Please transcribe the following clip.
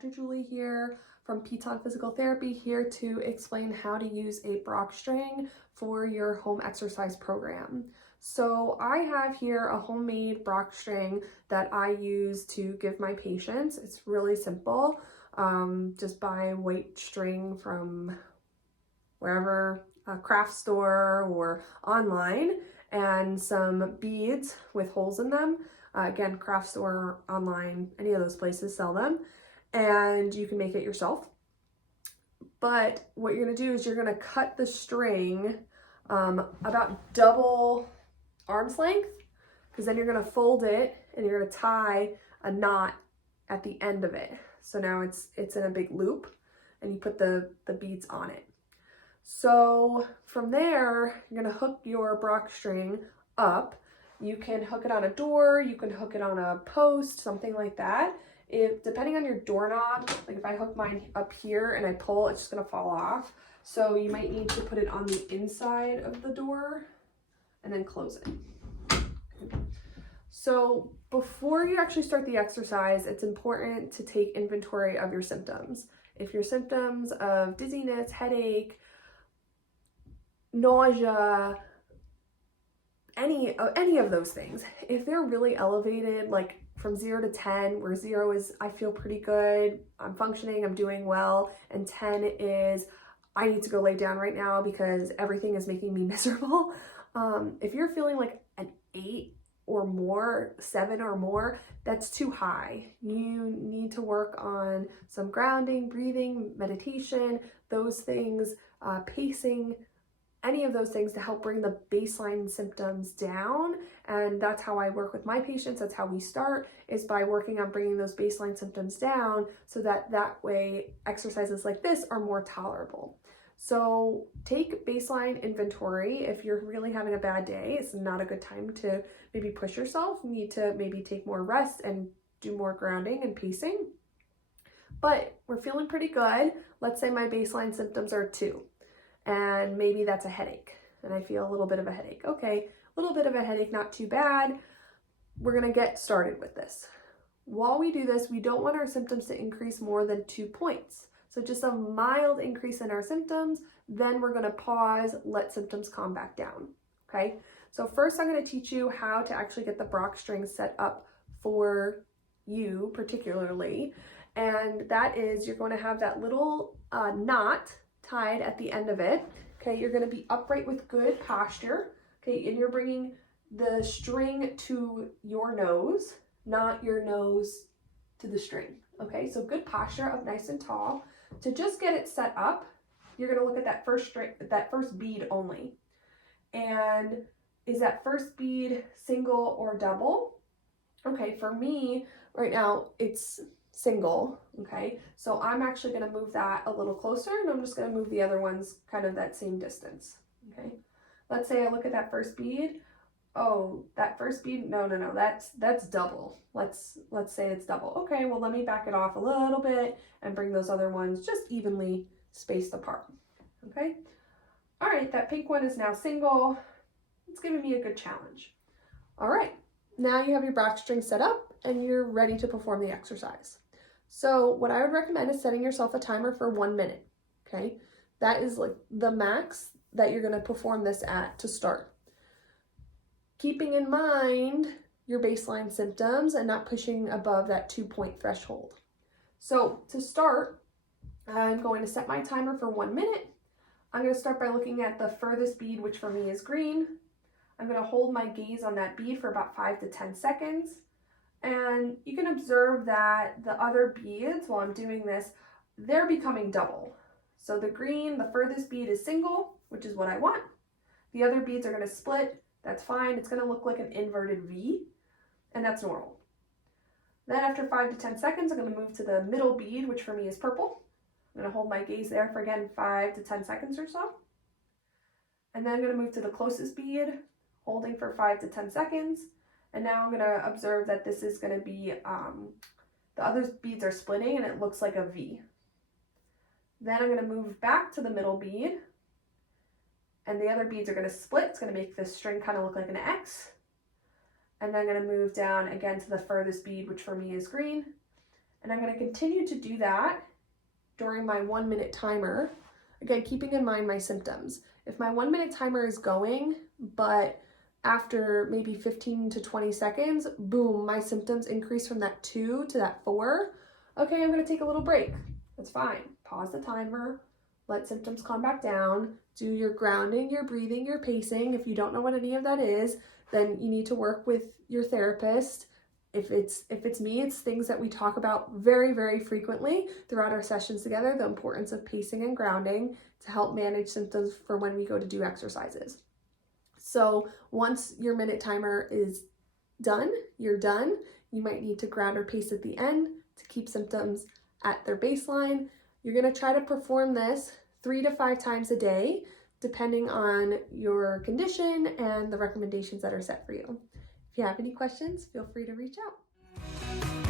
Dr. Julie here from Piton Physical Therapy, here to explain how to use a Brock string for your home exercise program. So I have here a homemade Brock string that I use to give my patients. It's really simple. Just buy white string from wherever, a craft store or online, and some beads with holes in them. Again, craft store, online, any of those places sell them, and you can make it yourself. But what you're gonna do is you're gonna cut the string about double arm's length, because then you're gonna fold it and you're gonna tie a knot at the end of it. So now it's in a big loop, and you put the beads on it. So from there, you're gonna hook your Brock string up. You can hook it on a door, you can hook it on a post, something like that. Depending on your doorknob, like if I hook mine up here and I pull, it's just gonna fall off. So you might need to put it on the inside of the door and then close it. So before you actually start the exercise, it's important to take inventory of your symptoms. If your symptoms of dizziness, headache, nausea, any of those things, if they're really elevated, like from 0 to 10, where 0 is I feel pretty good, I'm functioning, I'm doing well, and 10 is I need to go lay down right now because everything is making me miserable. If you're feeling like an 8 or more, 7 or more, that's too high. You need to work on some grounding, breathing, meditation, those things, pacing, any of those things to help bring the baseline symptoms down. And that's how I work with my patients. That's how we start, is by working on bringing those baseline symptoms down, so that way exercises like this are more tolerable. So take baseline inventory. If you're really having a bad day, it's not a good time to maybe push yourself. You need to maybe take more rest and do more grounding and pacing. But we're feeling pretty good. Let's say my baseline symptoms are 2. And maybe that's a headache, and I feel a little bit of a headache. Okay, a little bit of a headache, not too bad. We're gonna get started with this. While we do this, we don't want our symptoms to increase more than 2 points. So just a mild increase in our symptoms, then we're gonna pause, let symptoms calm back down, okay? So first I'm gonna teach you how to actually get the Brock string set up for you particularly. And that is, you're going to have that little knot tied at the end of it. Okay, you're going to be upright with good posture. Okay, and you're bringing the string to your nose, not your nose to the string. Okay, so good posture, up nice and tall. To just get it set up, you're going to look at that first string, that first bead only. And is that first bead single or double? Okay, for me right now it's single. Okay, so I'm actually going to move that a little closer, and I'm just going to move the other ones kind of that same distance. Okay, let's say I look at that first bead. Oh, that first bead, no, that's double. Let's say it's double. Okay, well, let me back it off a little bit and bring those other ones just evenly spaced apart. Okay, all right, that pink one is now single. It's giving me a good challenge. All right, now you have your Brock string set up and you're ready to perform the exercise. So what I would recommend is setting yourself a timer for 1 minute, okay? That is like the max that you're gonna perform this at to start. Keeping in mind your baseline symptoms and not pushing above that 2-point threshold. So to start, I'm going to set my timer for 1 minute. I'm gonna start by looking at the furthest bead, which for me is green. I'm gonna hold my gaze on that bead for about 5 to 10 seconds. And you can observe that the other beads, while I'm doing this, they're becoming double. So the green, the furthest bead is single, which is what I want. The other beads are going to split. That's fine. It's going to look like an inverted V, and that's normal. Then after 5 to 10 seconds, I'm going to move to the middle bead, which for me is purple. I'm going to hold my gaze there for, again, 5 to 10 seconds or so. And then I'm going to move to the closest bead, holding for 5 to 10 seconds. And now I'm going to observe that this is going to be, the other beads are splitting and it looks like a V. Then I'm going to move back to the middle bead, and the other beads are going to split. It's going to make this string kind of look like an X. And then I'm going to move down again to the furthest bead, which for me is green. And I'm going to continue to do that during my 1 minute timer. Again, keeping in mind my symptoms. If my 1 minute timer is going, but after maybe 15 to 20 seconds, boom, my symptoms increase from that 2 to that 4. Okay, I'm going to take a little break. That's fine. Pause the timer, let symptoms calm back down, do your grounding, your breathing, your pacing. If you don't know what any of that is, then you need to work with your therapist. If it's me, it's things that we talk about very, very frequently throughout our sessions together, the importance of pacing and grounding to help manage symptoms for when we go to do exercises. So once your minute timer is done, you're done. You might need to ground or pace at the end to keep symptoms at their baseline. You're going to try to perform this 3 to 5 times a day, depending on your condition and the recommendations that are set for you. If you have any questions, feel free to reach out.